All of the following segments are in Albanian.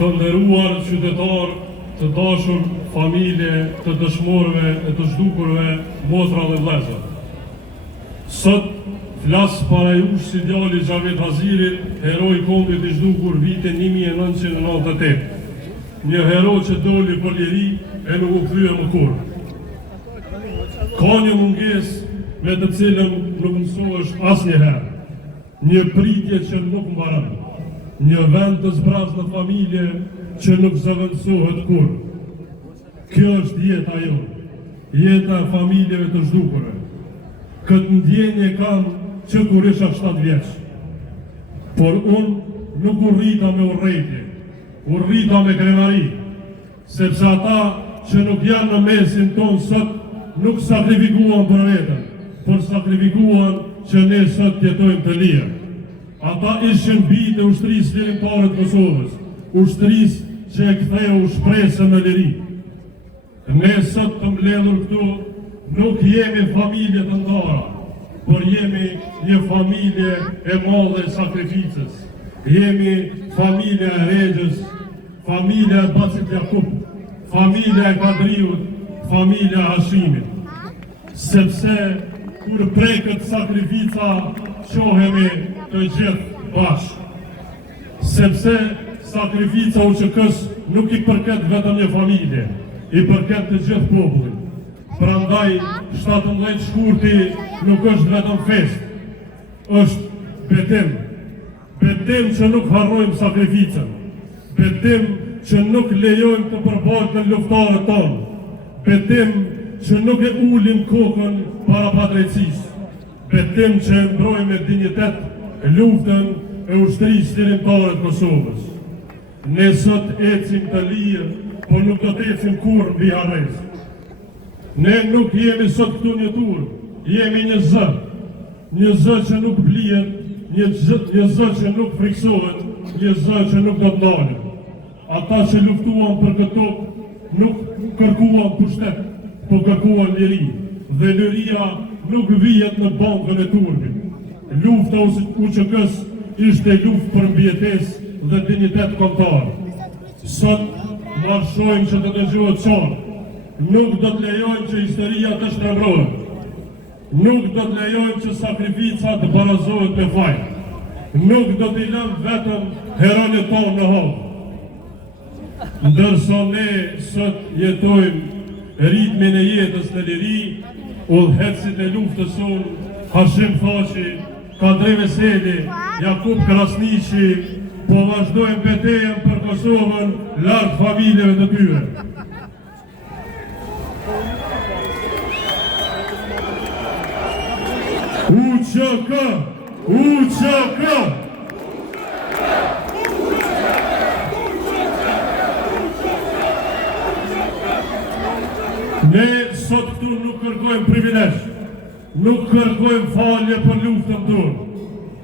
Të nderuar qytetar, të dashur familje të dëshmorëve e të zhdukurve, motra dhe vëllezër. Sot flas para jush si djali Xhavet Hazirit, heroi i kombit i zhdukur vitin 1998. Një hero që doli për liri e nuk u kthye më kurrë. Ka një mungesë me të cilën nuk mësohesh asnjëherë. Një pritje që nuk mbaron. Një vend të zbrazë në familje që nuk zëvendësohet kurrë. Kjo është jeta jonë, jeta e familjeve të zhdukurve. Këtë ndjenje kam që kur isha 7 vjeç. Por unë nuk u rrita me urrëtie, u rrita me krenari, sepse ata që nuk janë në mesin tonë sot nuk sakrifikuan për vetën, por sakrifikuan që ne sot jetojmë të lirë. Ata ishin bijtë e ushtrisë lirimtare të Kosovës, ushtrisë që e ktheu shpresën në liri. Ne sot të mbledhur këtu nuk jemi familje të ndara, por jemi një familje e madhe e sakrificës. Jemi familja e Regjës, familja e Bacit Jakub, familja e Kadriut, familja e Hashimit. Sepse kur preket sakrifica, qohemi të gjithë bashkë. Sepse sakrifica UÇK-s nuk i përket vetëm një familje, i përket të gjithë popullin. Prandaj 17 shkurti nuk është vetëm fest, është betim. Betim që nuk harrojmë sakrificën, betim që nuk lejojmë të përbaltën luftarët tonë, betim që nuk e ulim kokën para padrejtësisë, betim që e mbrojmë me dinjitet luftën e ushtrisë lirimtare të Kosovës. Ne sot ecim të lirë, por nuk do të ecim kurrë mbi harresë. Ne nuk jemi sot këtu një turë, jemi një zë. Një zë që nuk blihet, një zë që nuk friksohet, një zë që nuk do të ndalet. Ata që luftuan për këtë nuk kërkuan pushtet, po kërkuan liri. Dhe liria nuk vihet në bankën e turpit. Lufta UÇK-s ishte luftë për mbijetesë dhe dinjitet kombëtar. Sot marshojmë që të dëgjohet çon. Nuk do të lejojmë që historia të shtrembrohet. Nuk do të lejojmë që sakrifica të barazohet me faj. Nuk do t'i lëmë vetëm heronjët tonë në hall. Ndërsa ne sot jetojmë ritmin e jetës në liri, udhëhecit e luftës sonë, Hashim Thaçi, Kadri Veseli, Jakub Krasniqi, po vazhdojmë betejën për Kosovën larg familjeve të tyre. UÇK! UÇK! Ne sot këtu nuk kërkojmë privilegj, nuk kërkojmë falje për luftën tonë,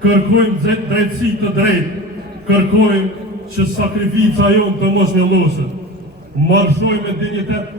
kërkojmë drejtësi të drejtë, kërkojmë që sakrifica jonë të mos njëlloset, marshojmë me dinjitet